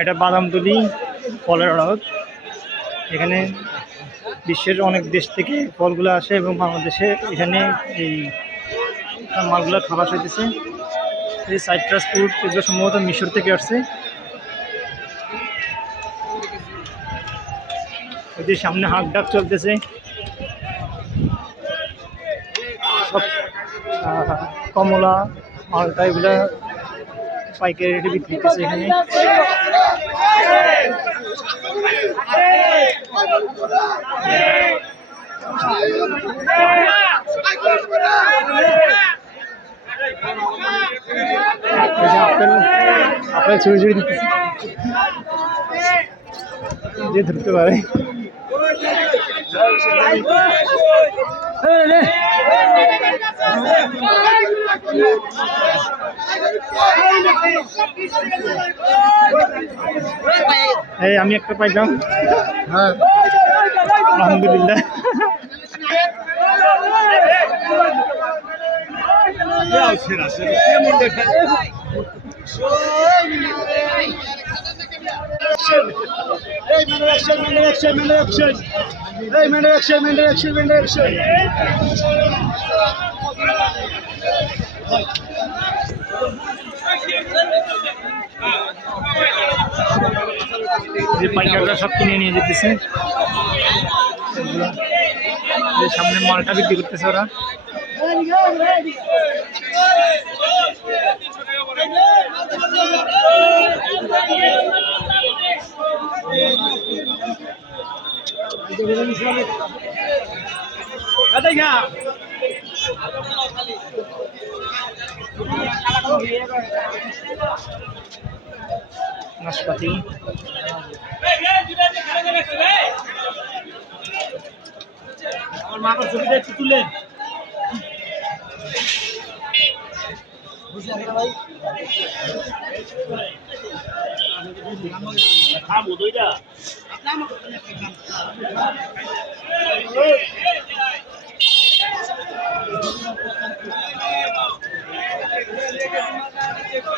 এটা বাদামতলি ফলের আড়ত। এখানে বিশ্বের অনেক দেশ থেকে ফলগুলো আসে এবং বাংলাদেশে এখানে এই মালগুলো খালাস হইতেছে। এই সাইট্রাস ফ্রুট এগুলো সম্ভবত মিশর থেকে আসছে। এদের সামনে হাঁক ডাক চলতেছে, সব কমলা মালটা এগুলা পাইকারি রেটে বিক্রি করতেছে এখানে। আপেল ছুড়ে ছুড়ে দিতেছে, যে ধরতে পারে। এই আমি একটা পাইলাম, হ্যাঁ আলহামদুলিল্লাহ। যে পাইকাররা সব কিনে নিয়ে যেতেছে, সামনে মালটা বিক্রি করতেছে ওরা। নাশপাতি, আমার মামার ছবিটা একটু তুলেন।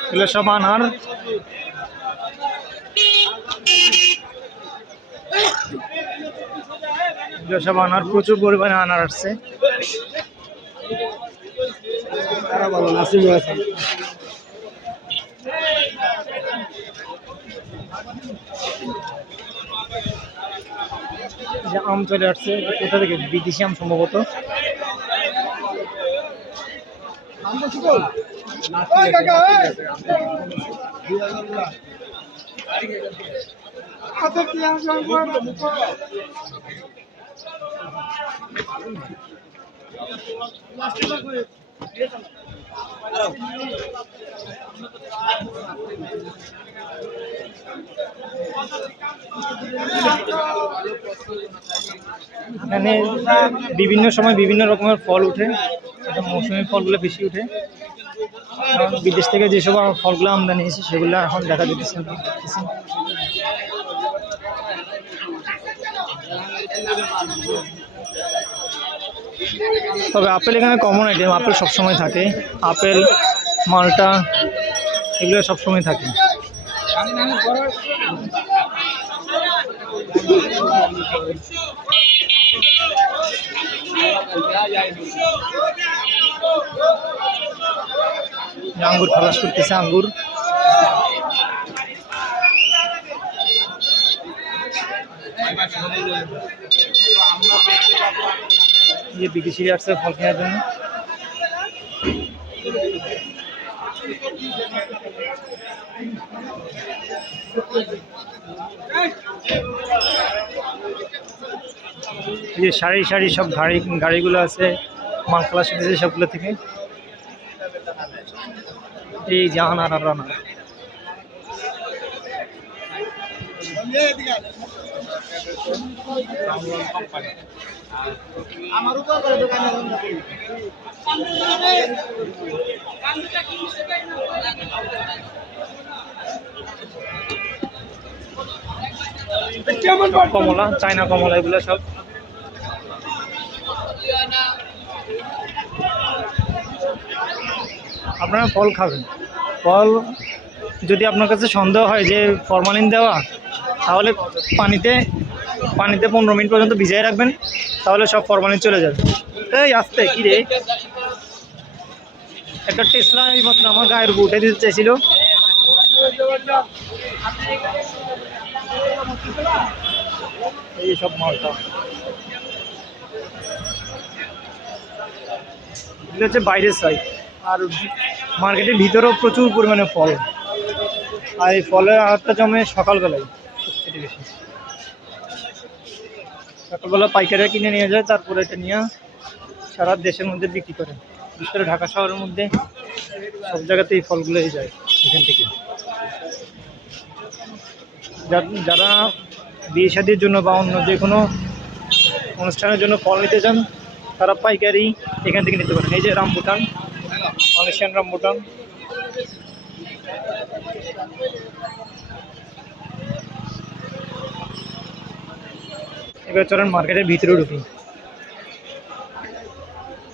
এগুলো সব আনার, সব আনার, প্রচুর পরিমাণে আনার আসছে। যে আম চলে আসছে, কোথা থেকে? বিদেশি আম সম্ভবত। এখানে বিভিন্ন সময় বিভিন্ন রকমের ফল উঠে, এটা মৌসুমী ফলগুলো বেশি উঠে। কারণ বিদেশ থেকে যেসব ফলগুলো আমদানি হয়েছে সেগুলো এখন দেখা যেতেছে। তবে আপেল এখানে কমন আইটেম, আপেল সবসময় থাকে। আপেল, মালটা এগুলো সবসময় থাকে। আঙ্গুর খালাস করতেছে, আঙ্গুর। যে বিদেশিরা আসছে ফল কেনার জন্য। যে সারি সারি সব গাড়িগুলো আছে, মাল খালাস করতেছে সবগুলো থেকে। এই জাহান আর রানা আমার উপর করে দোকানে কমলা, চায়না কমলা, এগুলো সব আপনারা ফল খাবেন। ফল যদি আপনার কাছে সন্দেহ হয় যে ফরমালিন দেওয়া, তাহলে পানিতে 15 মিনিট পর্যন্ত ভিজিয়ে রাখবেন, তাহলে সব ফরমালিন চলে যাবে। এই আসতে কি রে, একটা টেসলা এই মাত্র আমার গায়ের উপর উঠে দিতে চাইছিল। এই সব মালটা এটা হচ্ছে বাইরের সাইড, আর মার্কেটের ভিতরেও প্রচুর পরিমাণে ফল। আর এই ফলের আড়তটা জমে সকালবেলায় সবচেয়ে বেশি। সকালবেলা পাইকারিরা কিনে নিয়ে যায়, তারপরে এটা নিয়ে সারা দেশের মধ্যে বিক্রি করে। বিশেষ করে ঢাকা শহরের মধ্যে সব জায়গাতে এই ফলগুলোই যায় এখান থেকে। যারা বিয়ে শাদির জন্য বা অন্য যে কোনো অনুষ্ঠানের জন্য ফল নিতে চান, তারা পাইকারি এখান থেকে নিতে পারেন। এই যে রামবুটান, মালয়েশিয়ান রামবুটান। এবার চলেন মার্কেটের ভিতরে ঢুকি।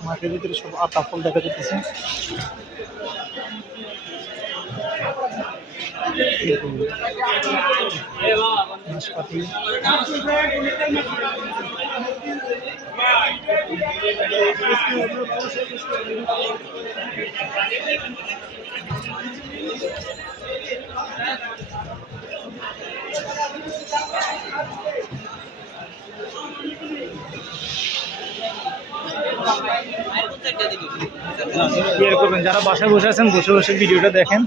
মার্কেটের ভিতরে সব আতা ফল দেখা যাচ্ছে। নাশপাতি, শেয়ার করবেন। যারা বাসায় বসে আছেন, বসে বসে ভিডিওটা দেখেন।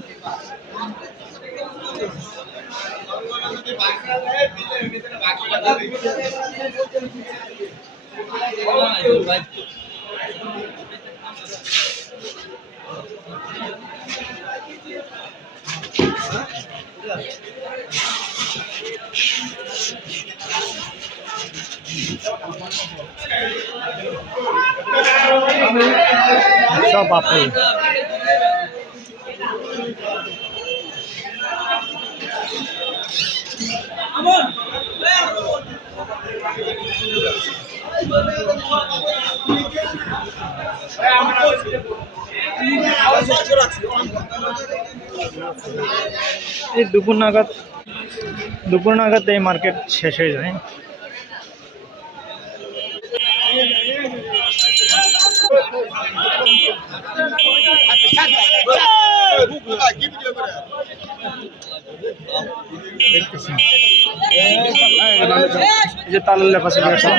সব আপেল। এই দুপুর নাগাদ এই মার্কেট শেষ হয়ে যায়। দেখতেছি এই যে তালের লেখা চলে আসে।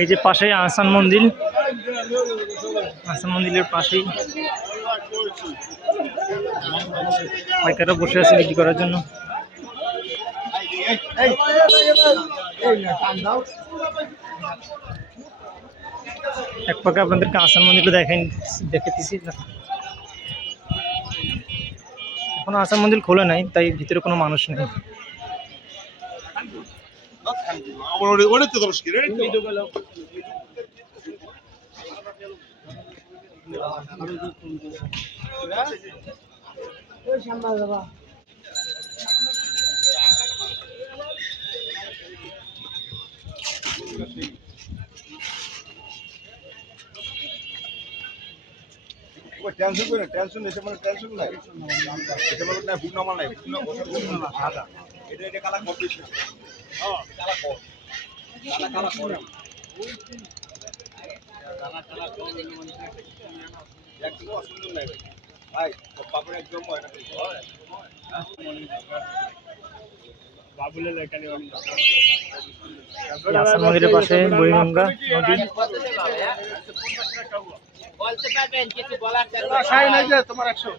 এই যে পাশেই আহসান মন্দির, আহসান মন্দিরের পাশেই পাইকাররা বসে আছে বিক্রি করার জন্য। এক পাকে আপনাদেরকে আহসান মন্দিরটা দেখাতেছি। এখনো আহসান মন্দির খোলে নাই, তাই ভিতরে কোনো মানুষ নেই। টেনশন করে টেনশন এসে মানে টেনশন নাই এটা মানে না বুক নামাল নাই না আদা এটা কালা কম্পিটিশন কালা কম কালা করে কালা কম একটু সুন্দর নাই ভাই পাপড় একদম হয় না বাবুলের এখানে আহসান মন্দিরের পাশে বুড়িগঙ্গা নদী। বলতে পারবেন কিছু বলার সাই নাই যে তোমার 100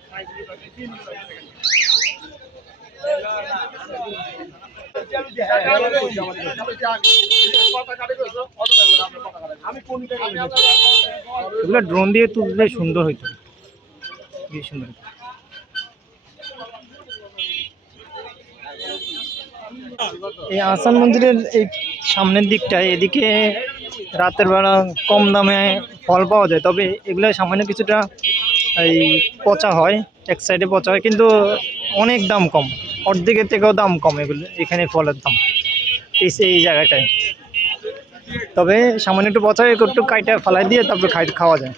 এগুলো ড্রোন দিয়ে তুললে সুন্দর হইতো, বেশ সুন্দর। এই আহসান মন্দিরের এই সামনের দিকটায় এদিকে রাতের বেলা কম দামে ফল পাওয়া যায়, তবে এগুলো সামান্য কিছুটা এই পচা হয়, এক সাইডে পচা হয়, কিন্তু অনেক দাম কম, অর্ধেকের থেকেও দাম কম এগুলো এখানে ফলের দাম এই জায়গাটায়। তবে সামান্য একটু পচা একটু কাইটা ফেলাই দিয়ে তারপর খাওয়া যায়।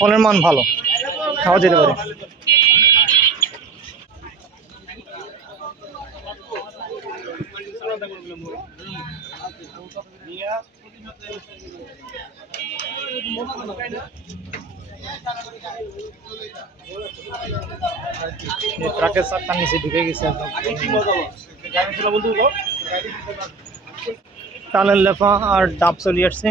ফলের মান ভালো, খাওয়া যেতে পারে। ট্রাকের চাকার নিচে ঢুকে গেছে তালের লেফা আর ডাব চলে আসছে।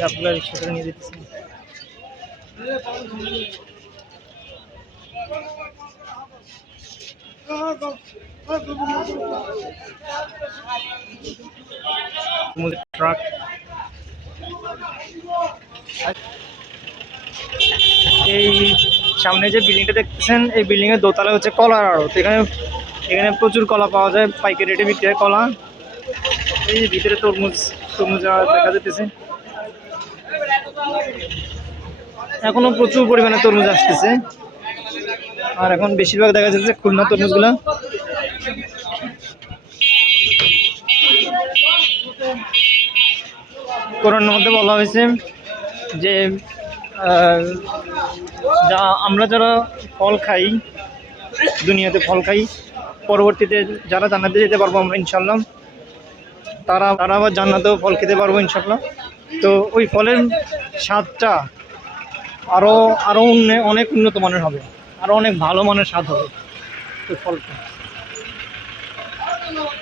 ডাবগুলো রিক্সা করে নিয়ে যেতেছে। ট্রাক এই সামনে যে বিল্ডিংটা দেখতেছেন, এই বিল্ডিং এর দোতলা হচ্ছে কলার আড়ত। এখানে প্রচুর কলা পাওয়া যায়, পাইকারি রেটে বিক্রি হয় কলা। এই ভিতরে তরমুজ দেখা যেতেছে, এখনো প্রচুর পরিমাণে তরমুজ আসতেছে। আর এখন বেশিরভাগ দেখা যাচ্ছে খুলনা তরমুজগুলা। কোরআনের মধ্যে বলা হয়েছে যে আমরা যারা ফল খাই, দুনিয়াতে ফল খাই, পরবর্তীতে যারা জান্নাতে যেতে পারবো আমরা ইনশাল্লাহ, তারা আবার জান্নাতেও ফল খেতে পারবো ইনশাল্লাহ। তো ওই ফলের স্বাদটা আরও অনেক উন্নত মানের হবে, আরও অনেক ভালো মানের স্বাদ হবে ওই ফলটা।